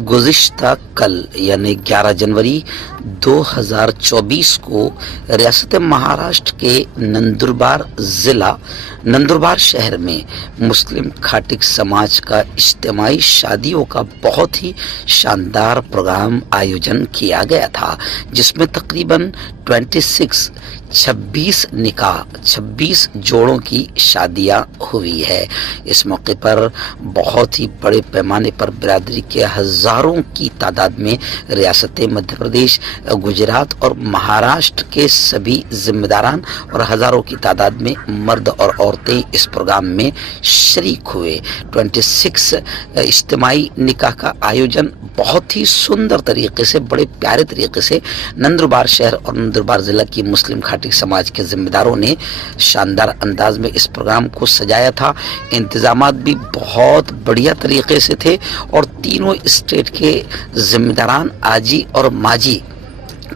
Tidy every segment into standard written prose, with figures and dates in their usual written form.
गुज़िश्ता कल यानी 11 जनवरी 2024 को रियासत महाराष्ट्र के नंदुरबार ज़िला नंदुरबार शहर में मुस्लिम खाटिक समाज का इज्तिमाई शादियों का बहुत ही शानदार प्रोग्राम आयोजन किया गया था, जिसमें तकरीबन 26 निकाह 26 जोड़ों की शादियां हुई है। इस मौके पर बहुत ही बड़े पैमाने पर बिरादरी के हजारों की तादाद में रियासत मध्य प्रदेश, गुजरात और महाराष्ट्र के सभी जिम्मेदारान और हजारों की तादाद में मर्द और औरतें इस प्रोग्राम में शरीक हुए। 26 इज्तिमाई निकाह का आयोजन बहुत ही सुंदर तरीके से, बड़े प्यारे तरीके से नंदुरबार शहर और नंदुरबार जिला की मुस्लिम खाटिक समाज के जिम्मेदारों ने शानदार अंदाज में इस प्रोग्राम को सजाया था। इंतजामात भी बहुत बढ़िया तरीके से थे और तीनों स्टेट के जिम्मेदारान, आजी और माजी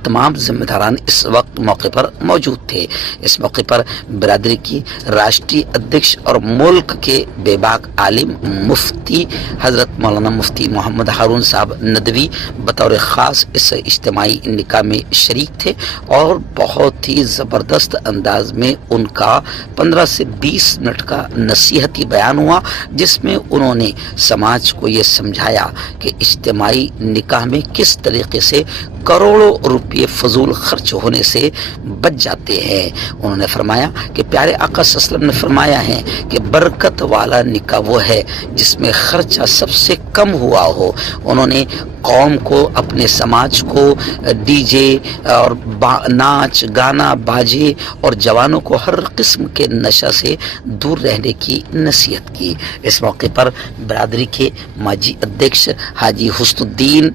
तमाम जिम्मेदारान इस वक्त मौके पर मौजूद थे। इस मौके पर बिरादरी की राष्ट्रीय अध्यक्ष और मुल्क के बेबाक आलिम मुफ्ती हजरत मौलाना मुफ्ती मोहम्मद हारून साहब नदवी बतौर ख़ास इस इज्तिमाई निकाह में शरीक थे और बहुत ही ज़बरदस्त अंदाज में उनका 15 से 20 मिनट का नसीहती बयान हुआ, जिसमें उन्होंने समाज को ये समझाया कि इज्तिमाई निकाह में किस तरीके से करोड़ों रुपये फजूल खर्च होने से बच जाते हैं। उन्होंने फरमाया कि प्यारे आका सल्लल्लाहु अलैहि वसल्लम ने फरमाया है कि बरकत वाला निकाह वो है जिसमें खर्चा सबसे कम हुआ हो। उन्होंने कौम को, अपने समाज को डीजे और नाच गाना बाजे और जवानों को हर किस्म के नशा से दूर रहने की नसीहत की। इस मौके पर बिरादरी के माजी अध्यक्ष हाजी हुस्नुद्दीन,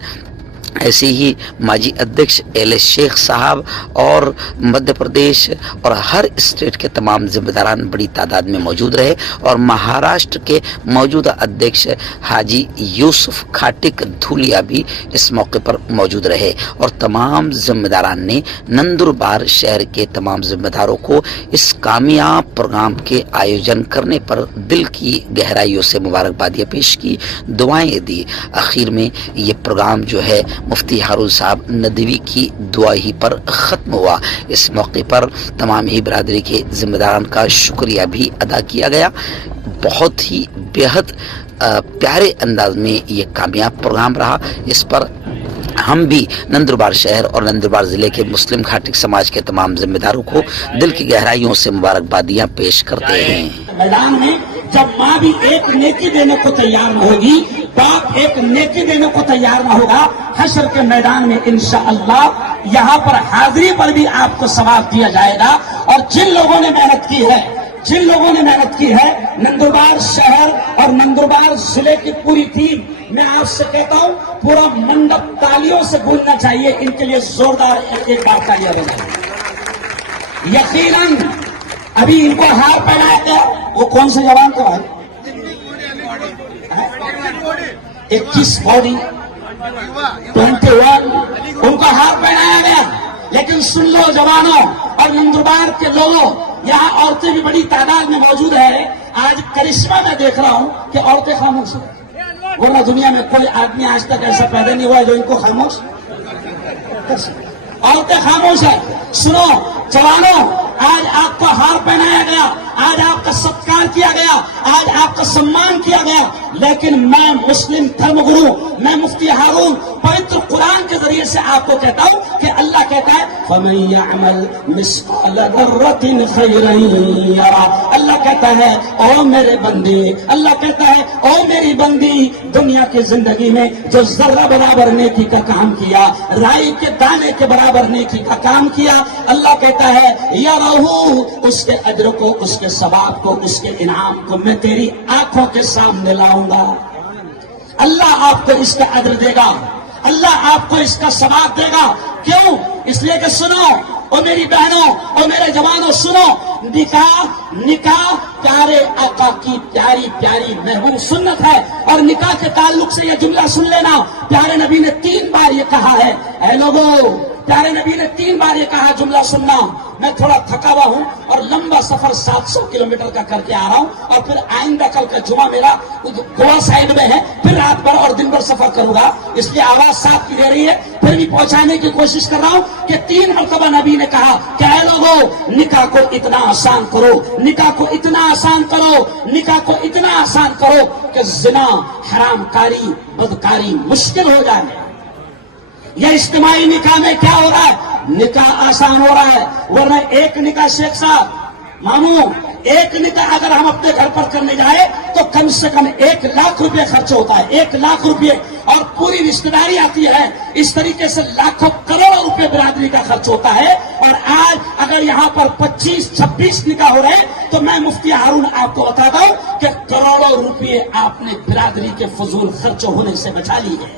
ऐसे ही माजी अध्यक्ष एल शेख साहब और मध्य प्रदेश और हर स्टेट के तमाम जिम्मेदारान बड़ी तादाद में मौजूद रहे और महाराष्ट्र के मौजूदा अध्यक्ष हाजी यूसुफ खाटिक धूलिया भी इस मौके पर मौजूद रहे और तमाम जिम्मेदारान ने नंदुरबार शहर के तमाम जिम्मेदारों को इस कामयाब प्रोग्राम के आयोजन करने पर दिल की गहराइयों से मुबारकबादियाँ पेश की, दुआएं दी। आखिर में ये प्रोग्राम जो है मुफ्ती हारून साहब नदवी की दुआ ही पर ख़त्म हुआ। इस मौके पर तमाम ही बिरादरी के ज़िम्मेदारान का शुक्रिया भी अदा किया गया। बहुत ही बेहद प्यारे अंदाज में ये कामयाब प्रोग्राम रहा। इस पर हम भी नंदुरबार शहर और नंदुरबार ज़िले के मुस्लिम खाटिक समाज के तमाम जिम्मेदारों को दिल की गहराइयों से मुबारकबादियाँ पेश करते हैं। मैदान में जब माँ भी एक नेकी देने को तैयार न होगी, बाप एक नेकी देने को तैयार न होगा, हशर के मैदान में इंशाअल्लाह यहाँ पर हाजिरी पर भी आपको सवाब दिया जाएगा। और जिन लोगों ने मेहनत की है नंदुरबार शहर और नंदुरबार जिले की पूरी टीम, मैं आपसे कहता हूँ पूरा मंडप तालियों से गूंजना चाहिए। इनके लिए जोरदार एक बार तालियां बजाएं। यकीनन अभी इनको हार पहनाया गया, वो कौन से जवान को है? 21 बॉडी 21 उनको हार पहनाया गया। लेकिन सुन लो जवानों और नंदुरबार के लोगों, यहाँ औरतें भी बड़ी तादाद में मौजूद है। आज करिश्मा में देख रहा हूँ कि औरतें खामोश है, वरना दुनिया में कोई आदमी आज तक ऐसा पैदा नहीं हुआ है जो इनको खामोश। औरतें खामोश है। सुनो जवानों, आज आपको हार पहनाया गया, आज आपका सत्कार किया गया, आज आपका सम्मान किया गया। लेकिन मैं मुस्लिम धर्मगुरु, मैं मुफ्ती हारून पवित्र कुरान के जरिए से आपको कहता हूँ कि अल्लाह कहता है फमन यअमल मिस्काल दर्रतिन खैरन यरा। अल्लाह कहता है ओ मेरे बंदे, अल्लाह कहता है ओ मेरी बंदी, दुनिया की जिंदगी में जो जर्रा बराबर नेकी का काम किया, राई के दाने के बराबर नेकी का काम किया, अल्लाह कहता है यरहू, उसके अज्र को, उसके सवाब को, उसके इनाम को मैं तेरी आंखों के सामने लाऊंगा। अल्लाह आपको इसका अज्र देगा, अल्लाह आपको इसका सवाब देगा। क्यों? इसलिए कि सुनो ओ मेरी बहनों और मेरे जवानों, सुनो, निकाह प्यारे आका की प्यारी प्यारी महबूब सुन्नत है। और निकाह के ताल्लुक से यह जुमला सुन लेना, प्यारे नबी ने 3 बार ये कहा है। ऐ लोगों, प्यारे नबी ने 3 बार ये कहा, जुमला सुनना। मैं थोड़ा थका हुआ हूं और लंबा सफर 700 किलोमीटर का करके आ रहा हूं, और फिर आइंदा कल का जुमा मेरा गोवा साइड में है, फिर रात भर और दिन भर सफर करूंगा, इसलिए आवाज साफ की दे रही है, फिर भी पहुंचाने की कोशिश कर रहा हूं कि 3 मरतबा नबी ने कहा कि ऐ लोगों, निकाह को इतना आसान करो, निकाह को इतना आसान करो, निकाह को इतना आसान करो कि जिना, हरामकारी, बदकारी मुश्किल हो जाए। यह इज्तिमाई निकाह में क्या हो रहा है? निकाह आसान हो रहा है, वरना एक निकाह शेख साहब, मामू, एक निकाह अगर हम अपने घर पर करने जाए तो कम से कम 1 लाख रुपए खर्च होता है, 1 लाख रुपए, और पूरी रिश्तेदारी आती है। इस तरीके से लाखों करोड़ों रुपए बिरादरी का खर्च होता है। और आज अगर यहाँ पर 25-26 निकाह हो रहे हैं तो मैं मुफ्ती हारून आपको बताता हूं कि करोड़ों रुपये आपने बिरादरी के फजूल खर्च होने से बचा लिए।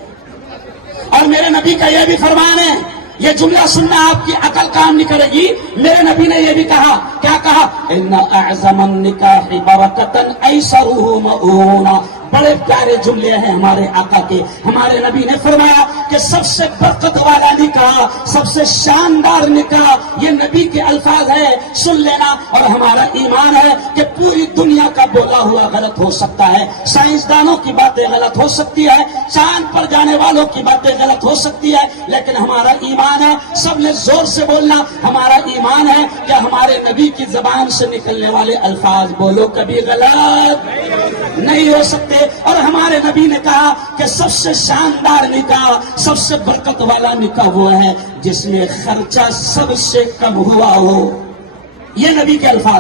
और मेरे नबी का यह भी फरमान है, ये जुमला सुनना आपकी अकल काम नहीं करेगी। मेरे नबी ने यह भी कहा, क्या कहा? इन्ना अअज़मन निकाहि बरकतन ऐसरुहु मऊना। बड़े प्यारे जुमले हैं हमारे आका के। हमारे नबी ने फरमाया कि सबसे बरकत वाला निकाह, सबसे शानदार निकाह, ये नबी के अल्फाज है, सुन लेना। और हमारा ईमान है कि पूरी दुनिया का बोला हुआ गलत हो सकता है, साइंसदानों की बातें गलत हो सकती है, चांद पर जाने वालों की बातें गलत हो सकती है, लेकिन हमारा ईमान है, सबने जोर से बोलना, हमारा ईमान है कि हमारे नबी की जबान से निकलने वाले अल्फाज बोलो कभी गलत नहीं हो सकते। और हमारे नबी ने कहा कि सबसे शानदार निकाह, सबसे बरकत वाला निकाह वो है जिसमें खर्चा सबसे कम हुआ हो। ये नबी के अल्फाज।